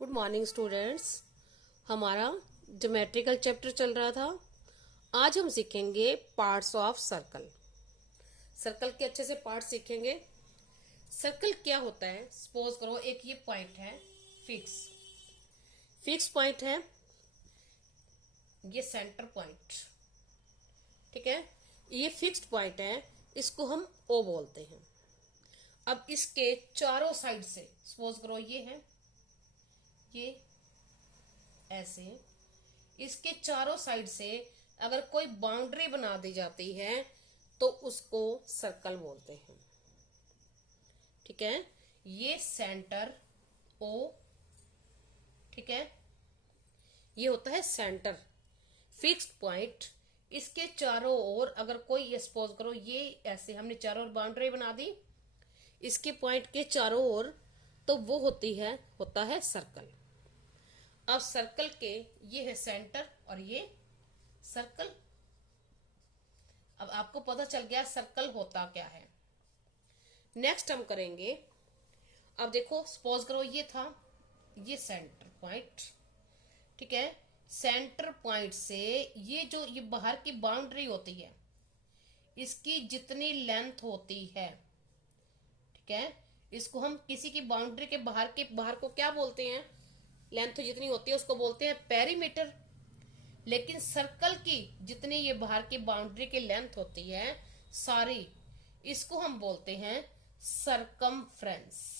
Good morning students. हमारा geometrical chapter चल रहा था। आज हम सीखेंगे पार्ट्स ऑफ सर्कल। सर्कल के अच्छे से पार्ट सीखेंगे। सर्कल क्या होता है, सपोज करो एक ये पॉइंट है, फिक्स पॉइंट है, ये सेंटर पॉइंट, ठीक है। ये फिक्स्ड पॉइंट है, इसको हम ओ बोलते हैं। अब इसके चारों साइड से सपोज करो ये है, ये ऐसे इसके चारों साइड से अगर कोई बाउंड्री बना दी जाती है तो उसको सर्कल बोलते हैं, ठीक है। ये सेंटर ओ, ठीक है, ये होता है सेंटर फिक्स्ड पॉइंट। इसके चारों ओर अगर कोई ये सपोज करो ये ऐसे हमने चारों ओर बाउंड्री बना दी इसके पॉइंट के चारों ओर, तो वो होता है सर्कल। अब सर्कल के ये है सेंटर और ये सर्कल। अब आपको पता चल गया सर्कल होता क्या है। नेक्स्ट हम करेंगे, अब देखो सपोज करो ये था, ये सेंटर पॉइंट, ठीक है। सेंटर पॉइंट से ये बाहर की बाउंड्री होती है, इसकी जितनी लेंथ होती है, ठीक है, इसको हम किसी की बाउंड्री के बाहर को क्या बोलते हैं, लेंथ जितनी होती है उसको बोलते हैं पेरीमीटर। लेकिन सर्कल की जितनी ये बाहर की बाउंड्री की लेंथ होती है सारी, इसको हम बोलते हैं सरकमफ्रेंस।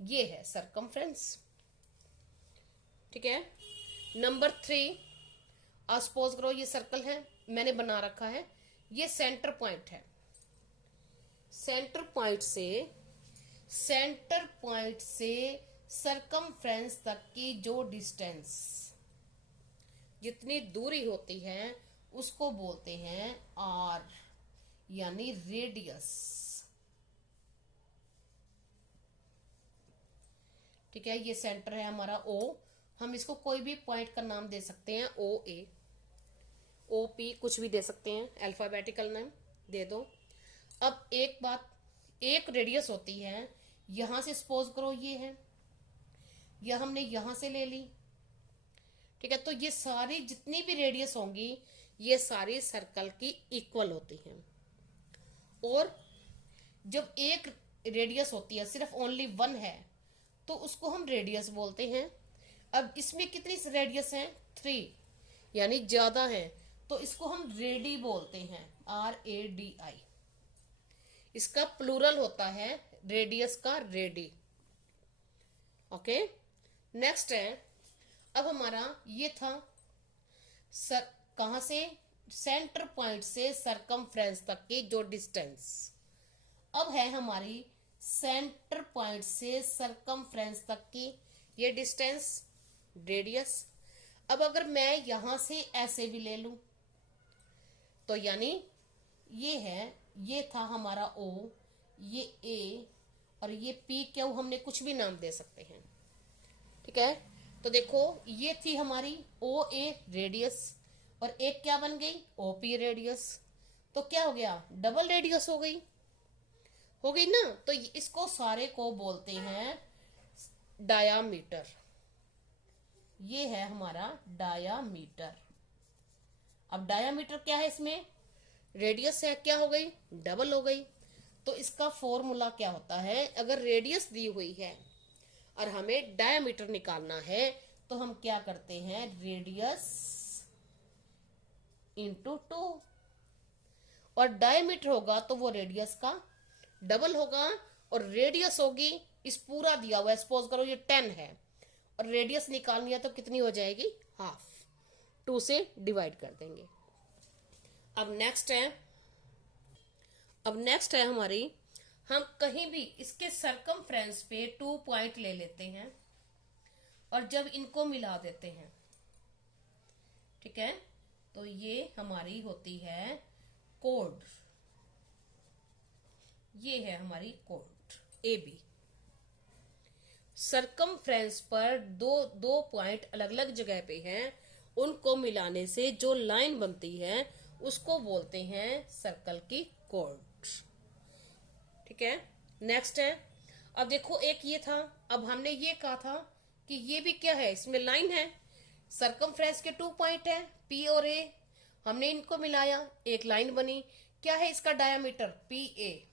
ये है सरकमफ्रेंस, ठीक है। नंबर 3, सपोज करो ये सर्कल है, मैंने बना रखा है, ये सेंटर पॉइंट है। सेंटर पॉइंट से सरकमफ्रेंस तक की जो डिस्टेंस, जितनी दूरी होती है उसको बोलते हैं आर, यानी रेडियस, ठीक है। ये सेंटर है हमारा ओ, हम इसको कोई भी पॉइंट का नाम दे सकते हैं, ओ ए, ओ पी, कुछ भी दे सकते हैं, अल्फाबेटिकल नेम दे दो। अब एक बात, एक रेडियस होती है, यहां से सपोज करो ये है, यह हमने यहां से ले ली, ठीक है। तो ये सारी जितनी भी रेडियस होंगी ये सारी सर्कल की इक्वल होती हैं। और जब एक रेडियस होती है, सिर्फ ओनली वन है, तो उसको हम रेडियस बोलते हैं। अब इसमें कितनी रेडियस है, 3, यानी ज्यादा है, तो इसको हम रेडी बोलते हैं, RADI। इसका प्लूरल होता है रेडियस का रेडी, ओके। नेक्स्ट है, अब हमारा ये था कहां से, सेंटर पॉइंट से सरकमफ्रेंस तक की जो डिस्टेंस। अब है हमारी सेंटर पॉइंट से सरकमफ्रेंस तक की ये डिस्टेंस, रेडियस। अब अगर मैं यहां से ऐसे भी ले लूं तो यानी ये है, ये था हमारा ओ, ये ए और ये पी, क्यों हमने कुछ भी नाम दे सकते हैं, ठीक है। तो देखो ये थी हमारी ओ ए रेडियस और एक क्या बन गई, ओ पी रेडियस। तो क्या हो गया, डबल रेडियस हो गई ना। तो इसको सारे को बोलते हैं डायामीटर। ये है हमारा डायामीटर। अब डायामीटर क्या है, इसमें रेडियस है, क्या हो गई, डबल हो गई। तो इसका फॉर्मूला क्या होता है, अगर रेडियस दी हुई है और हमें डायामीटर निकालना है तो हम क्या करते हैं, रेडियस इंटू 2, और डायमीटर होगा तो वो रेडियस का डबल होगा, और रेडियस होगी, इस पूरा दिया हुआ है, सपोज करो ये 10 है और रेडियस निकालनी है तो कितनी हो जाएगी, हाफ, 2 से डिवाइड कर देंगे। अब नेक्स्ट है हमारी, हम कहीं भी इसके सरकमफ्रेंस पे 2 पॉइंट ले लेते हैं और जब इनको मिला देते हैं, ठीक है, तो ये हमारी होती है कोड। ये है हमारी कोड AB। सरकमफ्रेंस पर दो पॉइंट अलग अलग जगह पे हैं, उनको मिलाने से जो लाइन बनती है उसको बोलते हैं सर्कल की कोड, ठीक है। नेक्स्ट है, अब देखो एक ये था, अब हमने ये कहा था कि ये भी क्या है, इसमें लाइन है, सरकमफ्रेंस के 2 पॉइंट है पी और ए, हमने इनको मिलाया, एक लाइन बनी। क्या है इसका diameter, P A,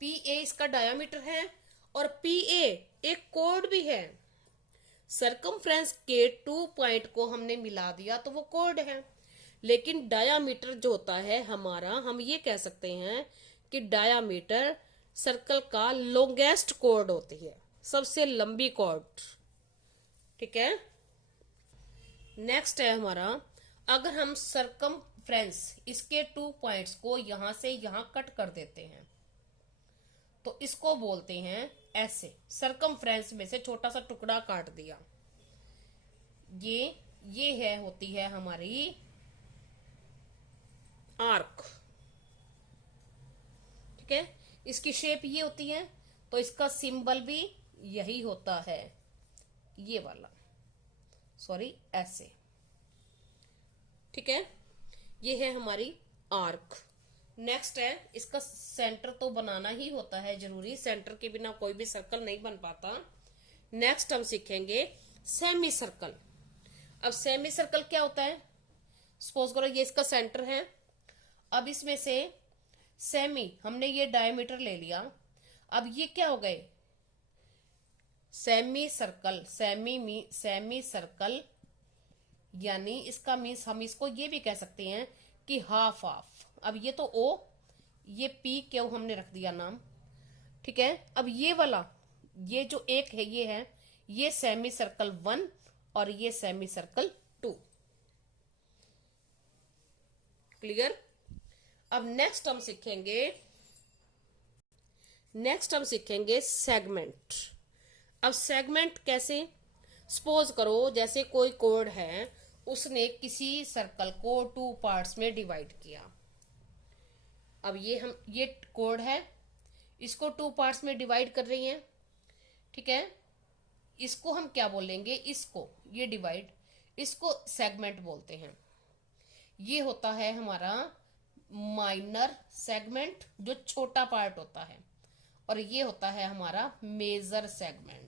P A इसका डायामीटर है, और पी ए एक कोड भी है। सरकमफ्रेंस के 2 पॉइंट को हमने मिला दिया तो वो कोड है, लेकिन डायामीटर जो होता है हमारा, हम ये कह सकते हैं कि डायामीटर सर्कल का लॉन्गेस्ट कॉर्ड होती है, सबसे लंबी कॉर्ड। ठीक है। नेक्स्ट है हमारा, अगर हम सरकमफ्रेंस इसके 2 पॉइंट्स को यहां से यहां कट कर देते हैं तो इसको बोलते हैं ऐसे, सरकमफ्रेंस में से छोटा सा टुकड़ा काट दिया, ये है, होती है हमारी आर्क। ठीक है, इसकी शेप ये होती है, तो इसका सिंबल भी यही होता है, ये वाला, सॉरी ऐसे। ठीक है, ये है हमारी आर्क। नेक्स्ट है, इसका सेंटर तो बनाना ही होता है जरूरी, सेंटर के बिना कोई भी सर्कल नहीं बन पाता। नेक्स्ट हम सीखेंगे सेमी सर्कल। अब सेमी सर्कल क्या होता है, सपोज करो ये इसका सेंटर है, अब इसमें से सेमी, हमने ये डायमीटर ले लिया, अब ये क्या हो गए, सेमी सर्कल, सेमी सर्कल, यानी इसका मीन्स हम इसको ये भी कह सकते हैं कि हाफ हाफ। अब ये तो ओ, ये पी क्यू हमने रख दिया नाम। ठीक है, अब ये वाला, ये जो एक है ये सेमी सर्कल 1 और ये सेमी सर्कल 2। क्लियर। अब नेक्स्ट हम सीखेंगे सेगमेंट। अब सेगमेंट कैसे, सपोज करो जैसे कोई कोड है, उसने किसी सर्कल को 2 पार्ट्स में डिवाइड किया। अब ये कोड है, इसको 2 पार्ट्स में डिवाइड कर रही है। ठीक है, इसको हम क्या बोलेंगे, इसको, ये डिवाइड, इसको सेगमेंट बोलते हैं। ये होता है हमारा माइनर सेगमेंट, जो छोटा पार्ट होता है, और ये होता है हमारा major segment.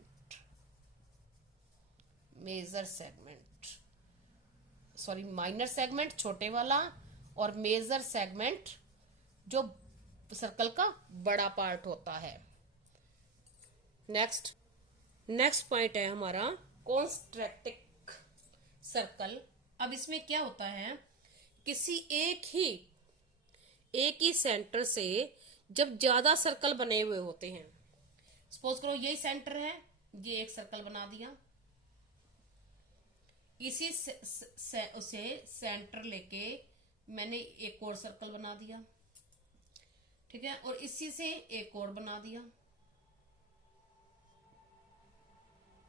Sorry, minor segment छोटे वाला, और मेजर सेगमेंट जो सर्कल का बड़ा पार्ट होता है। नेक्स्ट पॉइंट है हमारा कॉन्सेंट्रिक सर्कल। अब इसमें क्या होता है, किसी एक ही सेंटर से जब ज्यादा सर्कल बने हुए होते हैं, सपोज करो यही सेंटर है, ये एक सर्कल बना दिया, इसी उसे सेंटर लेके मैंने एक और सर्कल बना दिया। ठीक है, और इसी से एक और बना दिया,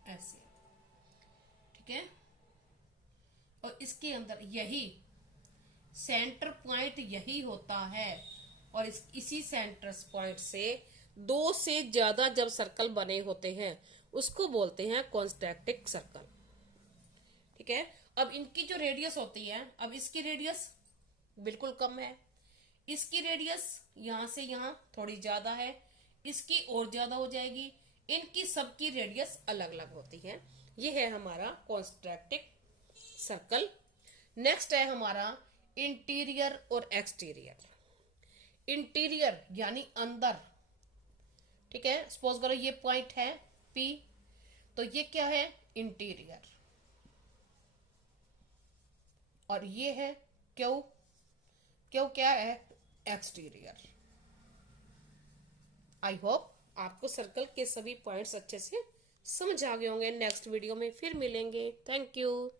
ऐसे। ठीक है, और इसके अंदर यही सेंटर पॉइंट यही होता है, और इसी सेंटर पॉइंट से 2 से ज्यादा जब सर्कल बने होते हैं उसको बोलते हैं कॉन्सेंट्रिक सर्कल। ठीक है, अब इनकी जो रेडियस होती है, अब इसकी रेडियस बिल्कुल कम है, इसकी रेडियस यहां से यहां थोड़ी ज्यादा है, इसकी और ज्यादा हो जाएगी, इनकी सबकी रेडियस अलग अलग होती है। ये है हमारा कॉन्सेंट्रिक सर्कल। नेक्स्ट है हमारा इंटीरियर और एक्सटीरियर। इंटीरियर यानी अंदर। ठीक है, सपोज करो ये पॉइंट है P, तो ये क्या है, इंटीरियर, और ये है Q क्या है, एक्सटीरियर। आई होप आपको सर्कल के सभी पॉइंट्स अच्छे से समझ आ गए होंगे। नेक्स्ट वीडियो में फिर मिलेंगे। Thank you.